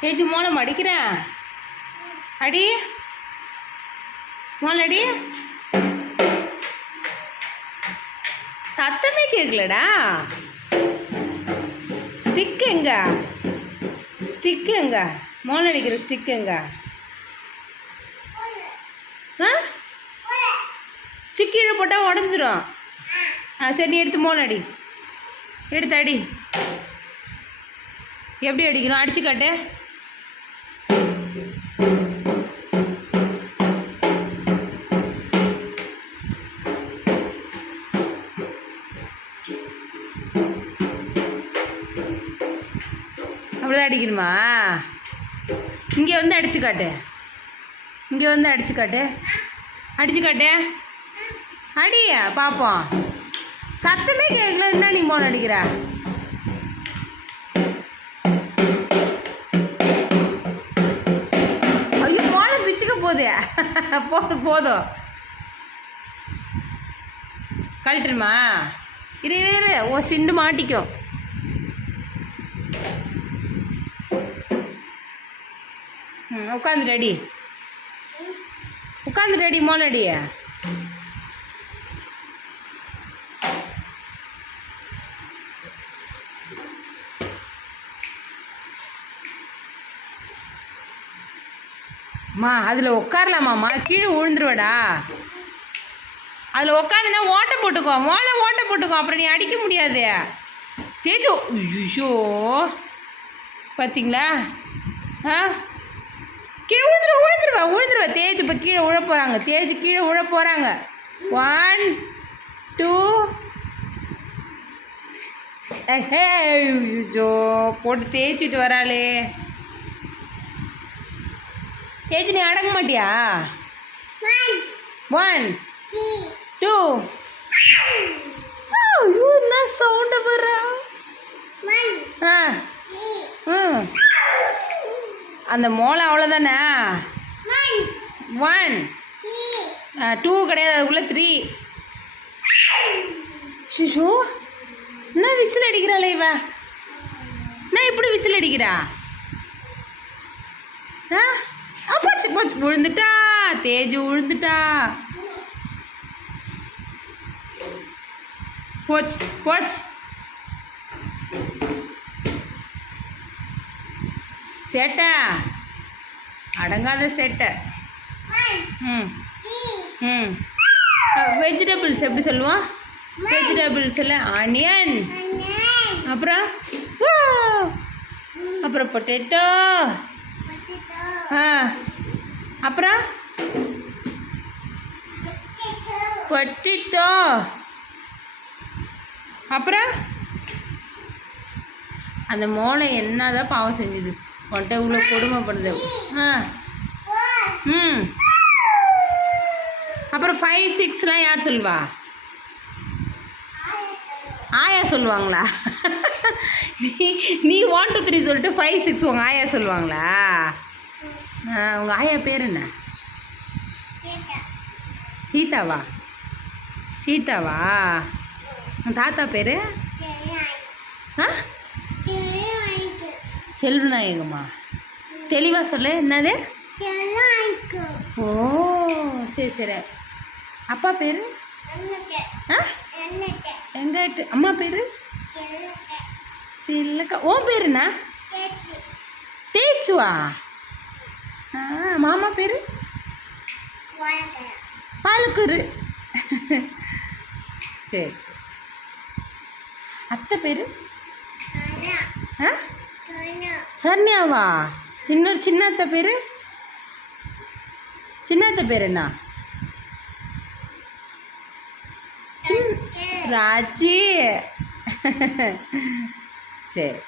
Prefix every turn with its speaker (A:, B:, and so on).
A: AG மோளம் அடிக்கிறேன் அடி. மோளடி சத்தமே கேட்கலடா ஸ்டிக் எங்க? ஸ்டிக் எங்க? மோளம் அடிக்கிற ஸ்டிக் எங்க? ஆ? ஸ்டிக் கீழே போட்டால் உடஞ்சிரும். ஆ சரி நீ எடுத்து மோளம் அடி. எடுத்து அடி. எப்படி அடிக்கணும்? அடிச்சு காட்டு. அப்படிதான் அடிக்கணுமா? இங்கே வந்து அடிச்சு காட்டு. இங்கே வந்து அடிச்சு காட்டு. அடிச்சு காட்டு. அடிய பார்ப்போம் சத்தமே கேட்கல. என்ன நீ போன அடிக்கிற? பிச்சுக்க போதும் போதும் கழட்டுமா? இரு இரு, இரு. ஓ சிண்டு மாட்டிக்கும். ம் உட்காந்து ரெடி உட்காந்து ரெடி மோளடி அம்மா அதில் உட்காரலாமாம்மா கீழே விழுந்துருவடா. அதில் உட்காந்துனா ஓட்டை போட்டுக்கோ. மோளை ஓட்டை போட்டுக்கோ அப்புறம் நீ அடிக்க முடியாது. தேஜோ ஐயோ பார்த்தீங்களா ஆ? கீழே விழுந்துருவா விழுந்துருவா விழுந்துருவா. தேஜ் இப்போ கீழே விழ போகிறாங்க தேஜ் கீழே விழ போகிறாங்க ஒன் டூ ஐயோ போட்டு தேய்ச்சிட்டு வராளே. தேஜ் நீ அடங்க மாட்டியா? ஒன் டூ ஐயோ என்ன சவுண்டு வர ஆ. ம். அந்த மோளை அவ்வளோதானே ஒன் டூ கிடையாது அதுக்குள்ளே த்ரீ ஷிஷோ என்ன விசில் அடிக்கிறாளே இவ? என்ன இப்படி விசில் அடிக்கிறா? ஆ, போச்சு விழுந்துட்டா தேஜு விழுந்துட்டா போச்சு போச்சு. சேட்டை. அடங்காத சேட்டை. ம் ம். வெஜிடபிள்ஸ் எப்படி சொல்லுவோம்? வெஜிடபிள்ஸ் எல்லாம் ஆனியன் அப்புறம் அப்புறம் பொட்டேட்டோ ஆ. அப்புறம்? பொட்டிட்டோ அப்புறம்? அந்த மோளை என்னதான் பாவம் செஞ்சுது? உன்ட்ட இவ்வளோ கொடுமைப்படுது. ஆ. ம். அப்புறம் ஃபைவ் சிக்ஸ்லாம் யார் சொல்லுவா? ஆயா சொல்லுவாங்களா? நீ நீ ஒன் டூ த்ரீ சொல்லிட்டு ஃபைவ் சிக்ஸ் உங்கள் ஆயா சொல்லுவாங்களா? உங்கள் ஆயா பேர் என்ன? சீதாவா? சீதாவா? உன் தாத்தா பேர்? ஆ? செல்வநாயகம்மா. தெளிவாக சொல்லு என்னது? ஓ சரி சரி. அப்பா பேர்? எங்கிட்ட அம்மா பேர்? இல்லைக்கா உன் பேர் என்ன? தேய்ச்சுவா மாமா பேர்? பாலுக்குரு சரி சரி. அத்தை பேர்? ஆ? சரண்யாவா? இன்னொரு சின்ன அத்தை பேர்? சின்ன அத்தை பேர் என்ன? ராஜி. சரி.